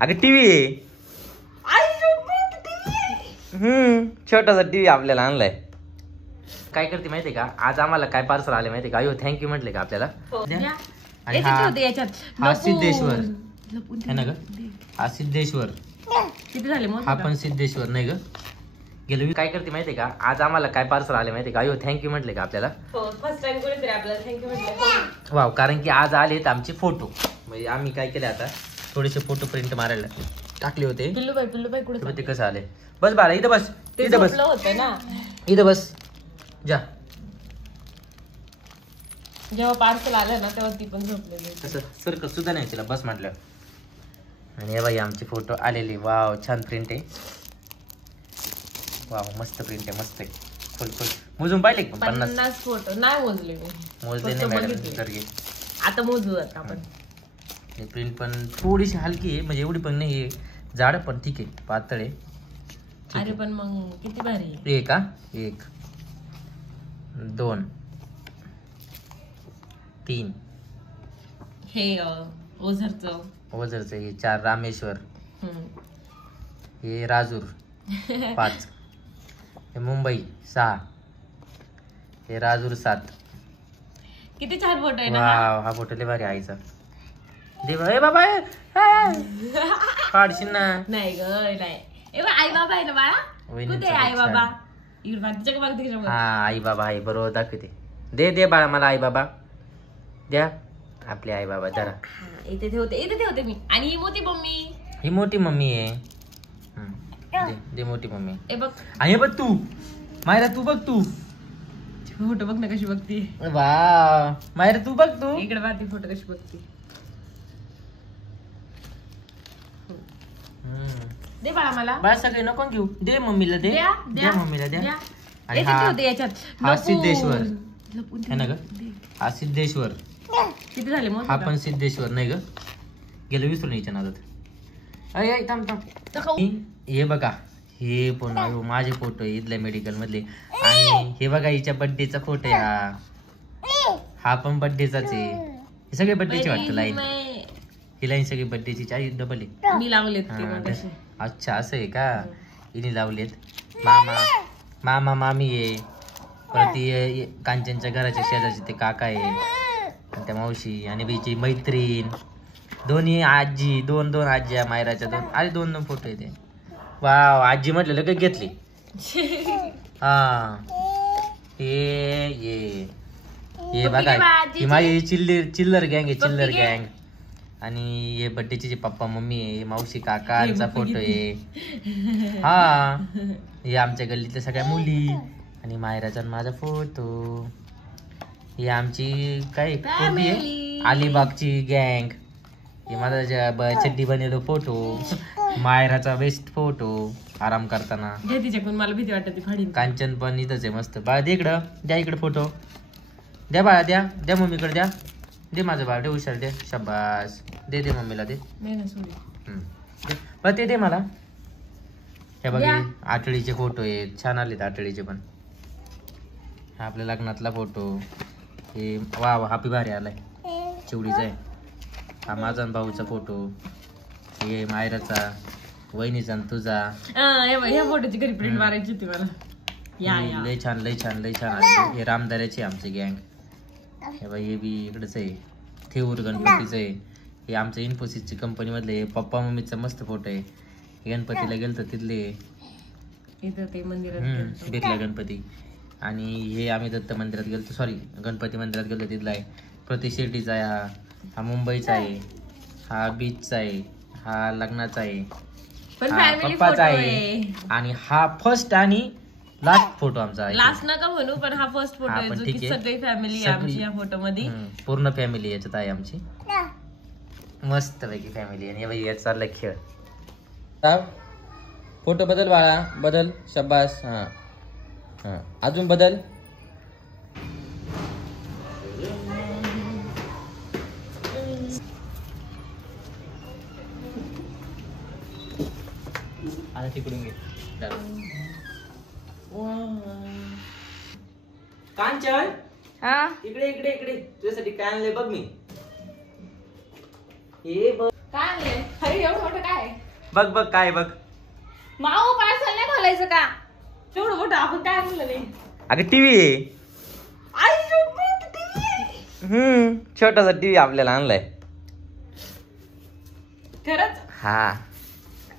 अगं टीव्ही आहे. छोटासा टीव्ही आपल्याला आणलाय. काय करते माहितीये का, आज आम्हाला काय पार्सल आले माहितीये का. अयो थँक्यू म्हटले का आपल्याला. आणि हा सिद्धेश्वर है ना ग. हा सिद्धेश्वर किती झाले मग. हा पण सिद्धेश्वर नाही ग. गेलो. काय करते माहितीये का, आज आम्हाला काय पार्सल आले माहितीये का. अयो थँक्यू म्हटले का आपल्याला. फर्स्ट टाइम कोणीतरी आपल्याला थँक्यू म्हटलं. वाव. कारण की आज आलेत आमचे फोटो. म्हणजे आम्ही काय केले आता थोडेसे फोटो प्रिंट मारायला टाकले होते. पिल्लू बाई कुठे ते कसं आले. बस बाळा इथं बस. इथं बस होतं ना. इथं बस जा. जेव्हा पार्सल आलं ना तेव्हा ती पण झोपलेली. तसं सर सुद्धा नाही तिला बस म्हटलं. आणि हे बाई आमचे फोटो आलेले. वाव छान प्रिंट आहे. वाव मस्त प्रिंट आहे. मस्त आहे. फुल मोजून पाहिले 50 फोटो नाही मोजले मी. मोजले नाही मॅडम. तर आता मोजू आपण. हे प्रिंट पण थोडीशी हलकी आहे. म्हणजे एवढी पण नाही आहे. जाड पण ठीक आहे. पातळ आहे. अरे पण मग किती भारी. एक 1 2 3 हे ओझरचं हे 4 रामेश्वर. हे राजूर 5. हे मुंबई 6. हे राजूर 7. किती छान फोटो आहे ना. हा फोटो लय भारी आईचा. देव ए बाबा काढशील ना. नाही ग नाही. आई बाबा आहे ना बाळा. कुठे आई बाबा. हा आई बाबा आहे बरोबर दाखवते. दे बाळा मला आई बाबा द्या. आपले आई बाबा जरा इथे ठेवते मी. आणि ही मोठी मम्मी. ही मोठी मम्मी आहे. दे मोठी मम्मी. ए बघ. आणि बघ तू मायरा. तू बघ तू फोटो बघ ना कशी बघती. वा मायरा तू बघ. तू इकडे बघ ती फोटो कशी बघती. दे बाळा मला. बाळा सगळे नको घेऊ. दे मम्मीला. दे मम्मीला द्या. आणि हा सिद्धेश्वर है ना ग. हा सिद्धेश्वर. किती झाले मग. हा पण सिद्धेश्वर नाही ग. गेलो विसरून यायच्या नादात. अरे थांब. हे बघा हे पण माझे फोटो आहे इथल्या मेडिकल मधले. आणि हे बघा हिच्या बर्थडेचा फोटो आहे. हा पण बर्थडेचाच आहे. हे सगळे बर्थडेचे वाटतं लाईन. ही लाईन सगळी बर्थडेची. डबल आहे. मी लावलेत. अच्छा असं आहे का. हिने लावलेत. मामा मामी आहे. परत कांचनच्या घराच्या शेजारचे ते काका आहे. आणि त्या मावशी आणि बीची मैत्रीण. दोन्ही आजी. दोन आजी मायराच्या 2. अरे 2 फोटो येते. वाव आजी म्हटलं लगेच घेतली. हा हे बघा ही माझी चिल्लर गँग आहे. चिल्लर गँग. आणि हे बड्डेचे जे पप्पा मम्मी आहे. मावशी काकांचा फोटो आहे. हा हे आमच्या गल्लीतल्या सगळ्या मुली. आणि मायराचा माझा फोटो. ही आमची काय कोणती आहे अलिबागची गँग. हे माझा चड्डी बनलेलो फोटो. मायराचा बेस्ट फोटो आराम करताना. मला भीती वाटते. कांचन पण इथंच आहे मस्त. बाळा दे इकडं. द्या इकडे फोटो. द्या बाळा द्या मम्मीकडे द्या. दे माझं बाळ. दे हुशार. दे शाबास. दे मम्मीला दे. ते दे मला. हे बघ आठळीचे फोटो आहेत. छान आलेत आठळीचे पण. हा आपल्या लग्नातला फोटो. हे वा हापी भारी आलाय. चिवडीचा आहे. हा माझा भाऊचा फोटो. हे मायराचा वहिनीचा तुझा. ह्या फोटोची घरी प्रिंट मारायची होती मला. लय छान आले. हे रामदाऱ्याचे आमचे गँग. हे बाई हे बी इकडेच आहे. थेऊर गणपतीचं आहे. हे आमचं इन्फोसिसची कंपनी मधले पप्पा मम्मीचा मस्त फोटो आहे. गणपतीला गेलतो तिथले. भेटला गणपती. आणि हे आम्ही दत्त मंदिरात गेलतो. सॉरी गणपती मंदिरात गेलो तिथला आहे. प्रति शिर्डीचा आहे. हा मुंबईचा आहे. हा बीचचा आहे. हा लग्नाचा आहे. पप्पाचा आहे. आणि हा फर्स्ट आणि लास्ट फोटो आमचा आहे. लास्ट नका म्हणू पण हा फर्स्ट फोटो आहे. जो की सगळी फॅमिली आहे आमची या फोटो मध्ये. पूर्ण फॅमिली याच्यात आहे आमची. मस्त पैकी फॅमिली. आणि बाई यात चाललाय खेळ. फोटो बदल बाळा. बदल शाबास. हा अजून बदल. आता तिकडून घे. कांचन इकडे इकडे इकडे. तुझ्यासाठी काय आणलंय बघ मी. हे बघ काय आणलंय. अरे एवढं मोठं काय. बघ बघ काय बघ. माऊ पार्सल नाही खोलायचं का? तेवढं मोठं आपण काय म्हणलं नाही. अगं टीव्ही आहे. आई शपथ, TV. छोटासा टीव्ही आपल्याला आणलाय. खरंच? हा.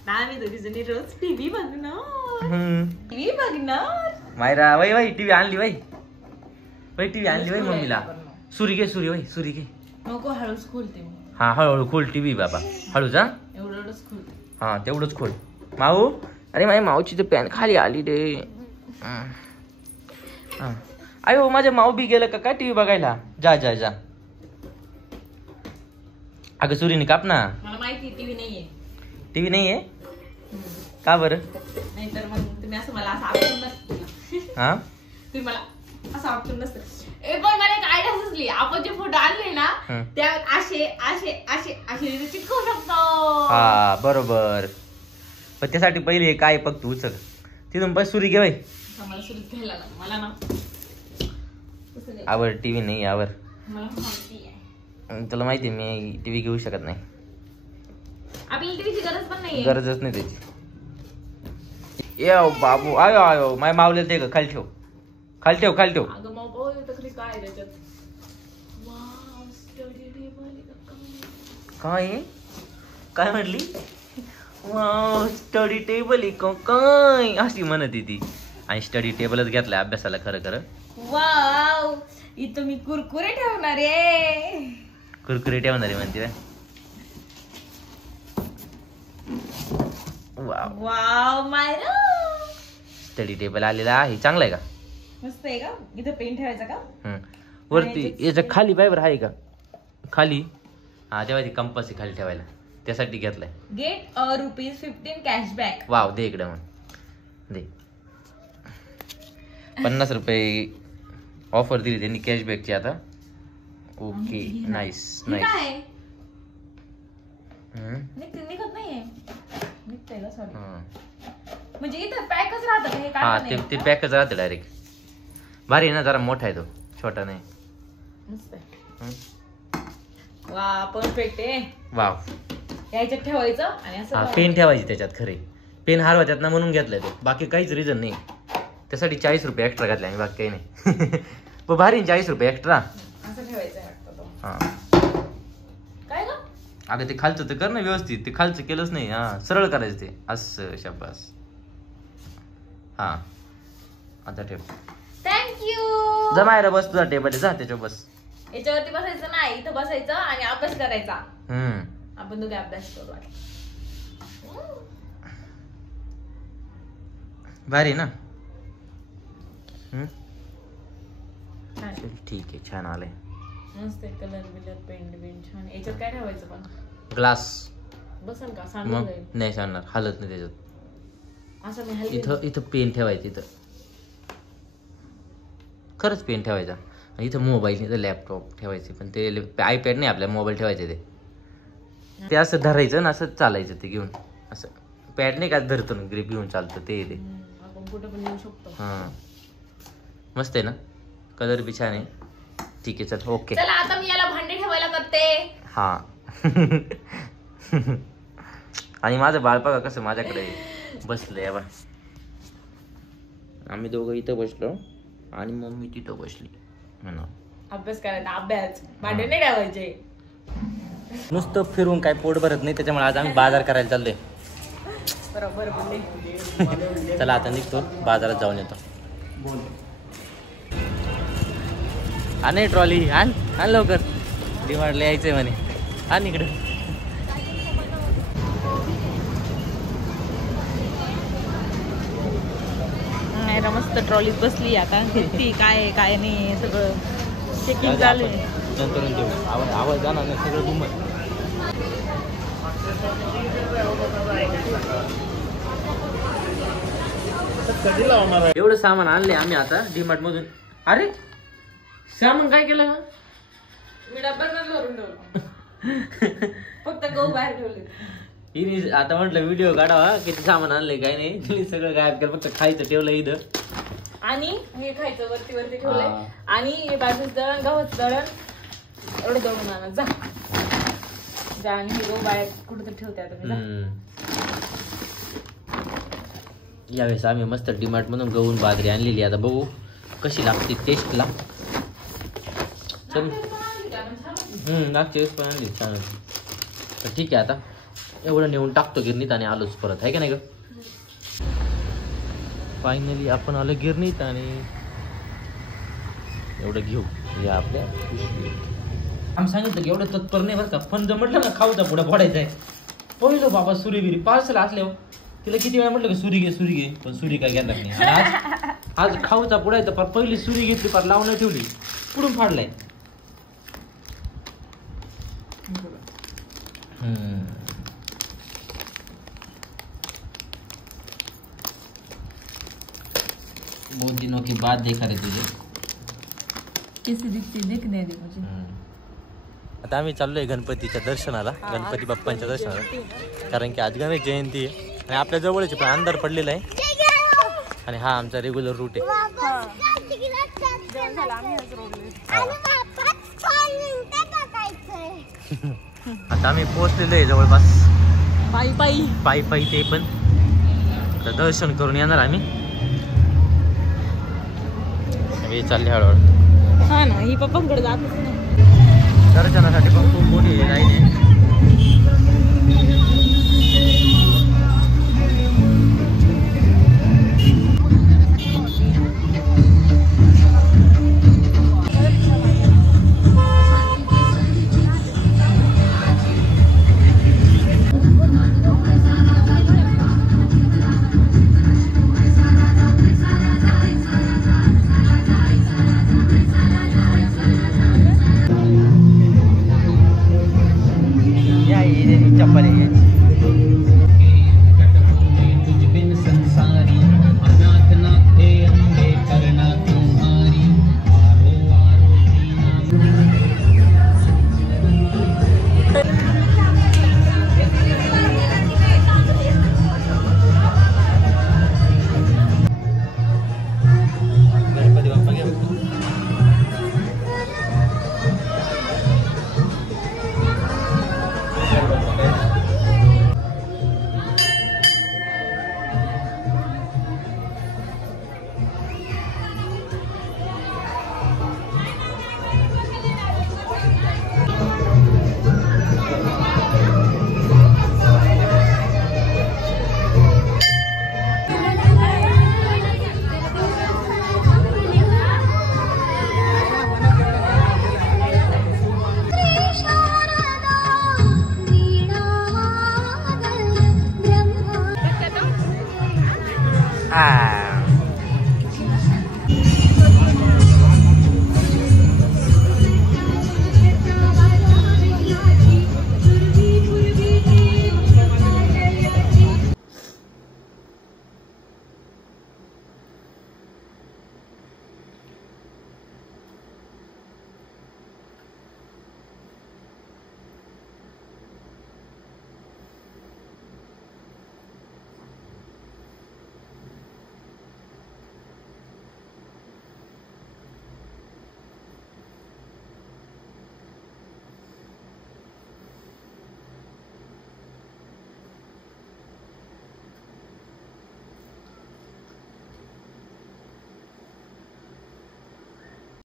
आम्ही दोघी जणी रोज टीव्ही बघणार. टीव्ही बघणार. मायरा वय वय टीव्ही आणली वय. वय टीव्ही आणली वय मम्मीला. सुरी घे सुरी वय सुरी घे. नको हळूच खोलते. हा हळूहळू खोल टीव्ही बाबा हळूच. हा एवढंच खोलते. हा तेवढंच खोल. माऊ अरे माझ्या माऊची तर पॅन खाली आली रे. अयो माझ्या माऊ बी गेलं का काय टीव्ही बघायला. जा जा जा. अगं सुरीने काप ना. मला माहिती टीव्ही नाहीये. टीव्ही नाहीये का बरं? नाहीतर मग तुम्ही असं मला असं आवडून नसतं. हा तुम्ही मला असं आवडून नसतं. पण मला एक आयडिया सुचली. आपण जे फोटो आणले ना त्या असे असे असे असे चिटकवू शकतो. हा बरोबर. पण त्यासाठी पहिले काय फक्त उचल तिथून पण सुरी घे बाई. मला सुरू घ्यायला मला ना आवर टीव्ही नाही आवर. मला माहिती आहे. तुला माहिती मी टीव्ही घेऊ शकत नाही. आपल्याला टीव्हीची गरज पण नाही. गरजच नाही त्याची. ये बाबू आयो आयो माय मावले ते खाली ठेव खाली ठेव खाली ठेव. अगं मग तरी काय त्याच्यात. काय काय म्हटली? वाव स्टडी टेबल काय अशी म्हणत ती. आणि स्टडी टेबलच घेतलाय अभ्यासाला. खरं खरं वाव इथं मी कुरकुरे ठेवणार आहे. कुरकुरे ठेवणार आहे म्हणते. Wow wow Myra study table आलेला आहे. चांगला आहे का? मस्त आहे का? इथं पेन ठेवायचा का? वरती याच्या खाली फायबर आहे का खाली? हा तेव्हा ती कंपास आहे खाली ठेवायला. त्यासाठी घेतलाय. Gate ₹15 cashback. वाव दे इकडे मग दे. 50 रुपये ऑफर दिली त्यांनी कॅशबॅकची आता. Okay nice nice. निघत नाहीये. निघतंय का? सॉरी. म्हणजे इथं पॅकच राहतं हे हा काय? ते पॅकच राहते डायरेक्ट. भारी आहे ना. जरा मोठा आहे तो छोटा नाही. मस्त आहे. वा परफेक्ट आहे. वाव याच्यात ठेवायचं आणि असं. हा पेन ठेवायची त्याच्यात. खरे पेन हरवायच्यात ना म्हणून घेतलाय तो. बाकी काहीच रिझन नाही. त्यासाठी 40 रुपये एक्स्ट्रा घातले आम्ही. बाकी काही नाही. पण भारी 40 रुपये एक्स्ट्रा. असं ठेवायचं वाटतं तो. हा काय ग? अगं ते खालचं तर कर ना व्यवस्थित. ते खालचं केलंच नाही. हा सरळ करायचं ते असं. शाबास. हा आता ठेव. थँक्यू. जमायला बस तुझा टेबल जा त्याच्यावर बस. याच्यावरती बसायचं नाही. इथं बसायचं आणि अभ्यास करायचा. आपण दोघे अभ्यास करू. भारी ना. ठीक आहे छान आलंय. मस्त आहे. कलर बिलर पेंट बिंट छान. याच्यात काय ठेवायचं पण? ग्लास. बसन का? मग सांगून नाही सांगणार. हालत नाही त्याच्यात. असं नाही हलत. इथं इथं पेन ठेवायचं. इथं खरंच पेन ठेवायचा. इथं मोबाईल इथं लॅपटॉप ठेवायचे. पण ते आयपॅड नाही आपल्याला मोबाईल ठेवायचे. ते असं धरायचं ना असं चालायचं. ते घेऊन असं पॅड नाही का धरतो ना ग्रिप घेऊन चालतं ते. आपण कुठं पण येऊ शकतो. हां मस्त आहे ना. कलर बी छान आहे. ठीक आहे चल ओके. चला आता मी याला भांडे ठेवायला करते. हा आणि माझं बाळ बघा कसं माझ्याकडे बसलंय. बा आम्ही दोघं इथं बसलो आणि मम्मी तिथं बसली म्हणा. अभ्यास करायचा. अभ्यास. भांडे नाही ठेवायचे. नुसतं फिरून काय पोट भरत नाही. त्याच्यामुळे आज आम्ही बाजार करायला चाललोय. बरोबर बोलले. चला आता निघतो बाजारात जाऊन येतो. आणि ट्रॉली आण आण लवकर. डिमांडला यायचंय म्हणे. आण इकडे. मस्त ट्रॉलीत बसली. आता ती काय काय नाही सगळं चेकिंग चालू आहे. नंतर देऊ आवाज जाणार नाही सगळं घुमत. एवढं सामान आणले आम्ही आता डीमार्ट मधून. अरे सामान काय केलं? मी डब्यात भरून ठेवलं. फक्त गहू बाहेर ठेवले. हिने आता म्हटलं व्हिडिओ काढावा किती सामान आणले काय नाही. तिने सगळं गायब केलं. फक्त खायचं ठेवलं इथं. आणि हे खायचं वरती वरती ठेवलंय. आणि बाजूचं दळण गव्हाचं दळण एवढं दळून आणा जा. आणि हे गहू बाहेर कुठेतरी ठेवते आता. यावेळेस आम्ही मस्त डीमार्ट मधून गहून बाजरी आणलेली. आता बघू कशी लागते टेस्टला. चल लागते पण आणली छान. तर ठीक आहे, आता एवढं नेऊन टाकतो गिरणीत आणि आलोच परत, आहे का नाही ग. फायनली आपण आलो गिरणीत आणि एवढं घेऊ या आपल्या आम्ही सांगितलं की एवढं तत्पर नाही बरं का. पण जर म्हटलं ना खाऊचा पुढे पडायचा आहे, पहिलं बाबा सुरीबिरी पार्सल असल्यावर तिला किती वेळा म्हटलं की सुरी घे, पण सुरी काय घेणार नाही. आज खाऊचा पुढायचा पर पहिली सुरी घेतली, पर लावून ठेवली, पुढून फाडलाय. बहुत दिनों के बाद देखा रे तुझे. आता आम्ही चाललोय गणपतीच्या दर्शनाला, गणपती बाप्पांच्या दर्शनाला, कारण की आज गणेश जयंती आहे आणि आपल्या जवळच पण अंधार पडलेला आहे आणि हा आमचा रेग्युलर रूट आहे. आता आम्ही पोहोचलेलो आहे जवळपास पायी ते पण. आता दर्शन करून येणार आम्ही. चालले हळूहळू. हा ना, ही पप्पांकडे जात नाही दर्शनासाठी पण खूप मोठी लाईन आहे.